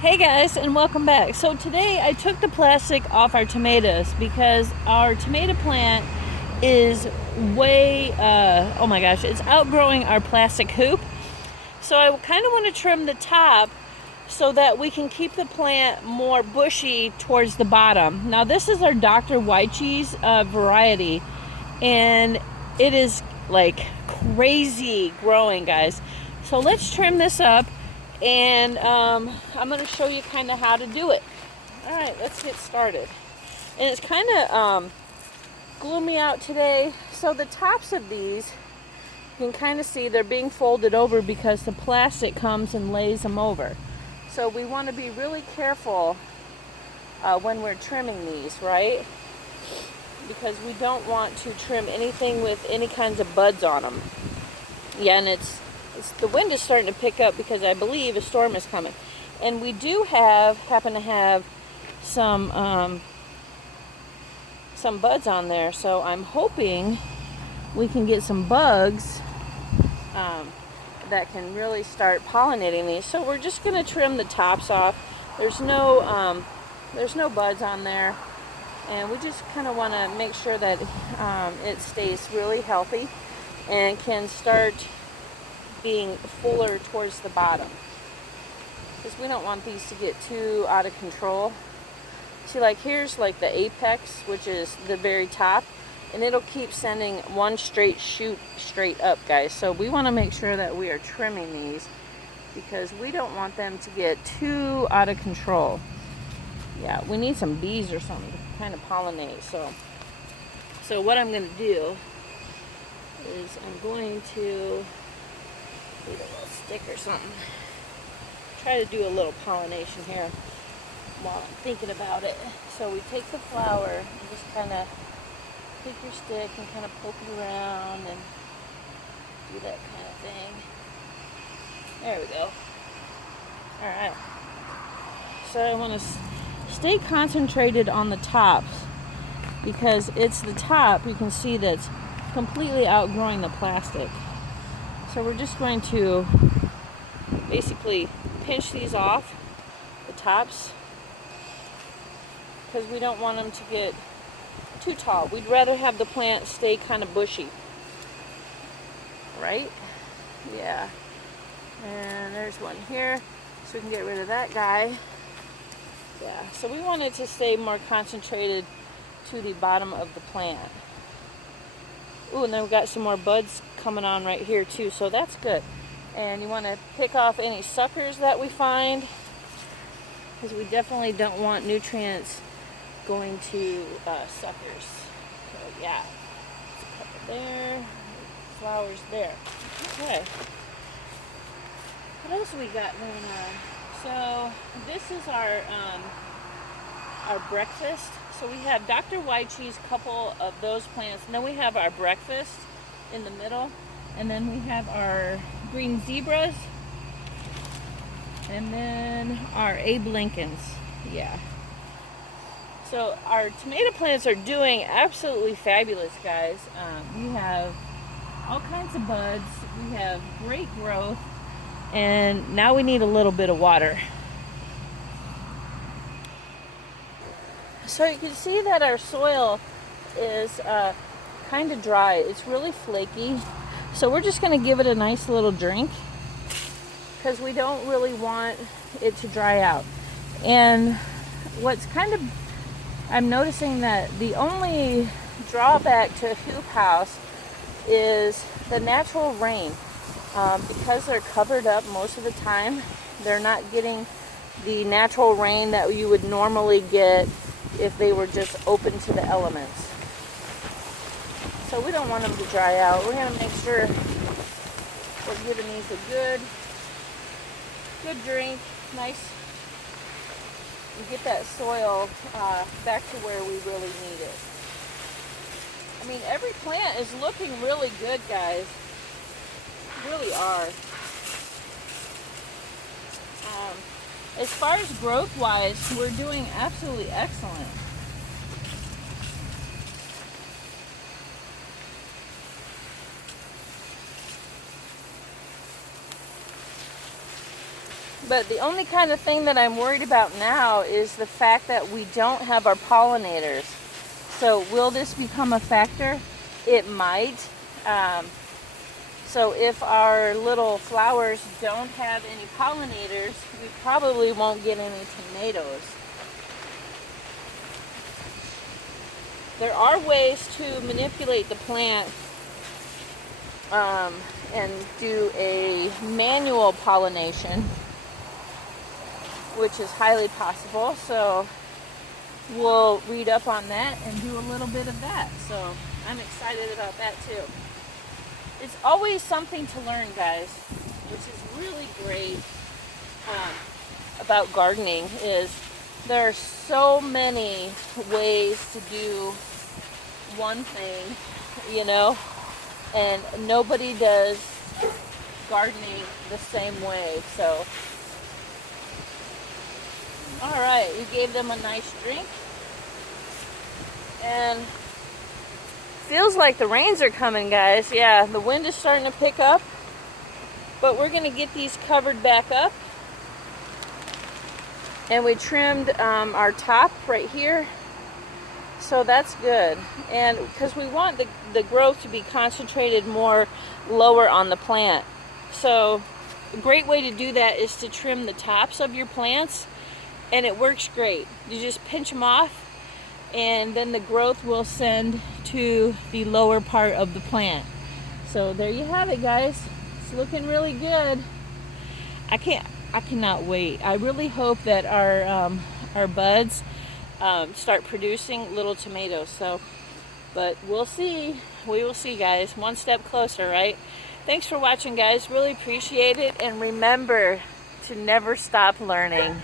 Hey guys, and welcome back. So today I took the plastic off our tomatoes because our tomato plant is oh my gosh, it's outgrowing our plastic hoop. So I kind of want to trim the top so that we can keep the plant more bushy towards the bottom. Now this is our Dr. Wyches variety, and it is like crazy growing, guys. So let's trim this up, and I'm going to show you kind of how to do it. All right, let's get started. And it's kind of gloomy out today, so the tops of these, you can kind of see they're being folded over because the plastic comes and lays them over. So we want to be really careful when we're trimming these, right? Because we don't want to trim anything with any kinds of buds on them. Yeah, and it's the wind is starting to pick up because I believe a storm is coming. And we do happen to have some buds on there, so I'm hoping we can get some bugs that can really start pollinating these. So we're just going to trim the tops off. There's no buds on there, and we just kind of want to make sure that it stays really healthy and can start being fuller towards the bottom, because we don't want these to get too out of control. See, like here's like the apex, which is the very top, and it'll keep sending one straight shoot straight up, guys. So we want to make sure that we are trimming these because we don't want them to get too out of control. Yeah, we need some bees or something to kind of pollinate. So what I'm going to do is I'm going to need a little stick or something. Try to do a little pollination here while I'm thinking about it. So we take the flower and just kind of take your stick and kind of poke it around and do that kind of thing. There we go. Alright. So I want to stay concentrated on the tops because it's the top, you can see, that's completely outgrowing the plastic. So we're just going to basically pinch these off, the tops, because we don't want them to get too tall. We'd rather have the plant stay kind of bushy, right? Yeah. And there's one here, so we can get rid of that guy. Yeah, so we want it to stay more concentrated to the bottom of the plant. Ooh, and then we've got some more buds coming on right here too, so that's good. And you want to pick off any suckers that we find, because we definitely don't want nutrients going to suckers. So yeah, a couple there, flowers there. Okay, what else we got going on? So this is our breakfast. So we have Dr. Wyche's, couple of those plants, and then we have our breakfast in the middle, and then we have our green zebras, and then our Abe Lincolns. Yeah. So our tomato plants are doing absolutely fabulous, guys. We have all kinds of buds. We have great growth, and now we need a little bit of water. So you can see that our soil is kind of dry. It's really flaky. So we're just going to give it a nice little drink because we don't really want it to dry out. And I'm noticing that the only drawback to a hoop house is the natural rain. Because they're covered up most of the time, they're not getting the natural rain that you would normally get if they were just open to the elements. So we don't want them to dry out. We're going to make sure we're giving these a good drink, nice, and get that soil back to where we really need it. I mean, every plant is looking really good, guys. Really are. As far as growth wise, we're doing absolutely excellent. But the only kind of thing that I'm worried about now is the fact that we don't have our pollinators. So will this become a factor? It might. So if our little flowers don't have any pollinators, we probably won't get any tomatoes. There are ways to manipulate the plant and do a manual pollination, which is highly possible. So we'll read up on that and do a little bit of that. So I'm excited about that too. It's always something to learn, guys, which is really great about gardening. Is there are so many ways to do one thing, you know, and nobody does gardening the same way. So all right, we gave them a nice drink, and feels like the rains are coming, guys. Yeah, the wind is starting to pick up, but we're gonna get these covered back up. And we trimmed our top right here, so that's good. And because we want the growth to be concentrated more lower on the plant. So a great way to do that is to trim the tops of your plants, and it works great. You just pinch them off, and then the growth will send to the lower part of the plant. So there you have it, guys. It's looking really good. I cannot wait. I really hope that our buds start producing little tomatoes. So, but we'll see. We will see, guys. One step closer, right? Thanks for watching, guys. Really appreciate it. And remember to never stop learning.